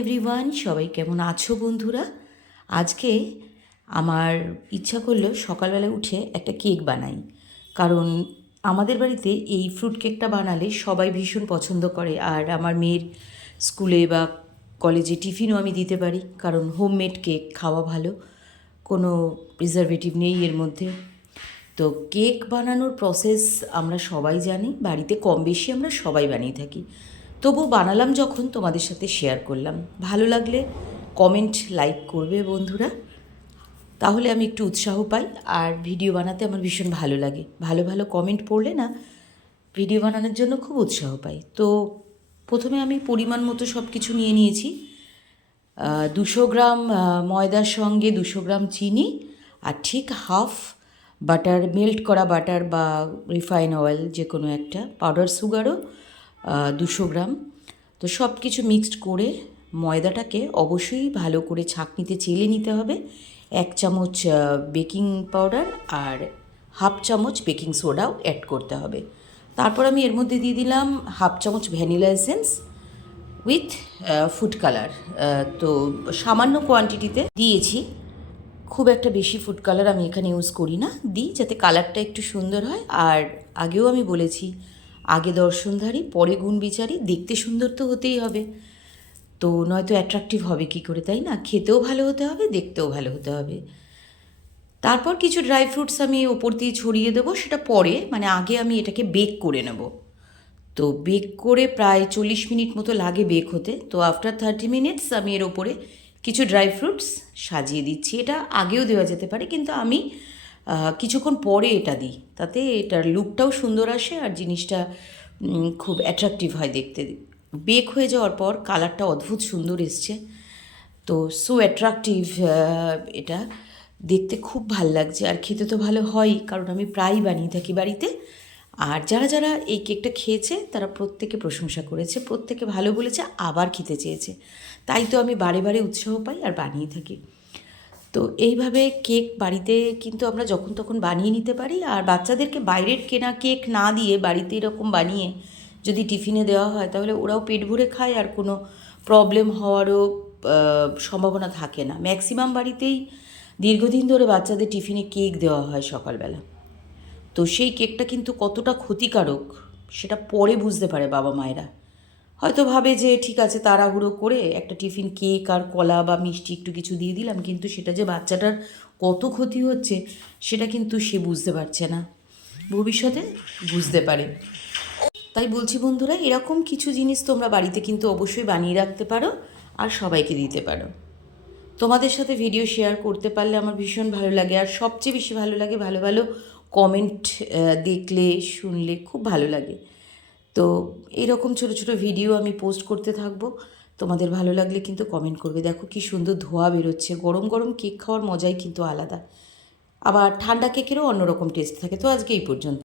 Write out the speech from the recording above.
Everyone, সবাই কেমন আছো বন্ধুরা? আজকে আমার ইচ্ছা করলো সকালবেলা উঠে একটা কেক বানাই। কারণ আমাদের বাড়িতে এই ফ্রুট কেকটা বানালে সবাই ভীষণ পছন্দ করে, আর আমার মেয়ের স্কুলে বা কলেজে টিফিনও আমি দিতে পারি, কারণ হোমমেড কেক খাওয়া ভালো, কোনো প্রিজারভেটিভ নেই এর মধ্যে। তো কেক বানানোর প্রসেস আমরা সবাই জানি, বাড়িতে কম বেশি আমরা সবাই বানিয়ে থাকি। তবু বানালাম যখন, তোমাদের সাথে শেয়ার করলাম। ভালো লাগলে কমেন্ট লাইক করবে বন্ধুরা, তাহলে আমি একটু উৎসাহ পাই। আর ভিডিও বানাতে আমার ভীষণ ভালো লাগে, ভালো ভালো কমেন্ট পড়লে না ভিডিও বানানোর জন্য খুব উৎসাহ পাই। তো প্রথমে আমি পরিমাণ মতো সব কিছু নিয়ে নিয়েছি। 200 গ্রাম ময়দার সঙ্গে 200 গ্রাম চিনি, আর ঠিক হাফ বাটার, মেল্ট করা বাটার বা রিফাইন অয়েল যে কোনো একটা, পাউডার সুগারও 200 গ্রাম। তো সব কিছু মিক্সড করে ময়দাটাকে অবশ্যই ভালো করে ছাঁকনিতে চেলে নিতে হবে। 1 চামচ বেকিং পাউডার আর হাফ চামচ বেকিং সোডাও অ্যাড করতে হবে। তারপর আমি এর মধ্যে দিয়ে দিলাম হাফ চামচ vanilla essence with food colour. তো সামান্য কোয়ান্টিটিতে দিয়েছি, খুব একটা বেশি ফুড কালার আমি এখানে ইউজ করি না, দিই যাতে কালারটা একটু সুন্দর হয়। আর আগেও আমি বলেছি, আগে দর্শনধারী পরে গুণ বিচারী, দেখতে সুন্দর তো হতেই হবে, তো নয়তো অ্যাট্রাকটিভ হবে কী করে, তাই না? খেতেও ভালো হতে হবে, দেখতেও ভালো হতে হবে। তারপর কিছু ড্রাই ফ্রুটস আমি ওপর দিয়ে ছড়িয়ে দেবো, সেটা পরে, মানে আগে আমি এটাকে বেক করে নেব। তো বেক করে প্রায় 40 মিনিট মতো লাগে বেক হতে। তো আফটার 30 মিনিটস আমি এর ওপরে কিছু ড্রাই ফ্রুটস সাজিয়ে দিচ্ছি। এটা আগেও দেওয়া যেতে পারে, কিন্তু আমি কিছুক্ষণ পরে এটা দিই, তাতে এটার লুকটাও সুন্দর আসে আর জিনিসটা খুব অ্যাট্রাকটিভ হয় দেখতে। বেক হয়ে যাওয়ার পর কালারটা অদ্ভুত সুন্দর এসছে, তো সো অ্যাট্রাকটিভ, এটা দেখতে খুব ভাল লাগছে। আর খেতে তো ভালো হয়ই, কারণ আমি প্রায়ই বানিয়ে থাকি বাড়িতে। আর যারা যারা এই কেকটা খেয়েছে তারা প্রত্যেকে প্রশংসা করেছে, প্রত্যেকে ভালো বলেছে, আবার খেতে চেয়েছে। তাই তো আমি বারে বারে উৎসাহ পাই আর বানিয়ে থাকি। তো এইভাবে কেক বাড়িতে কিন্তু আমরা যখন তখন বানিয়ে নিতে পারি। আর বাচ্চাদেরকে বাইরের কেনা কেক না দিয়ে বাড়িতে এরকম বানিয়ে যদি টিফিনে দেওয়া হয়, তাহলে ওরাও পেট ভরে খায় আর কোনো প্রবলেম হওয়ারও সম্ভাবনা থাকে না। ম্যাক্সিমাম বাড়িতেই দীর্ঘদিন ধরে বাচ্চাদের টিফিনে কেক দেওয়া হয় সকালবেলা। তো সেই কেকটা কিন্তু কতটা ক্ষতিকারক সেটা পরে বুঝতে পারে বাবা মায়েরা। হয়তো ভাবে যে ঠিক আছে, তাড়াহুড়ো করে একটা টিফিন কেক আর কলা বা মিষ্টি একটু কিছু দিয়ে দিলাম, কিন্তু সেটা যে বাচ্চাটার কত ক্ষতি হচ্ছে সেটা কিন্তু সে বুঝতে পারছে না, ভবিষ্যতে বুঝতে পারে। তাই বলছি বন্ধুরা, এরকম কিছু জিনিস তোমরা বাড়িতে কিন্তু অবশ্যই বানিয়ে রাখতে পারো আর সবাইকে দিতে পারো। তোমাদের সাথে ভিডিও শেয়ার করতে পারলে আমার ভীষণ ভালো লাগে। আর সবচেয়ে বেশি ভালো লাগে ভালো ভালো কমেন্ট দেখলে, শুনলে খুব ভালো লাগে। তো এরকম ছোটো ছোটো ভিডিও আমি পোস্ট করতে থাকবো, তোমাদের ভালো লাগলে কিন্তু কমেন্ট করবে। দেখো কি সুন্দর ধোঁয়া বেরোচ্ছে, গরম গরম কেক খাওয়ার মজাই কিন্তু আলাদা। আবার ঠান্ডা কেকেরও অন্যরকম টেস্ট থাকে। তো আজকে এই পর্যন্ত।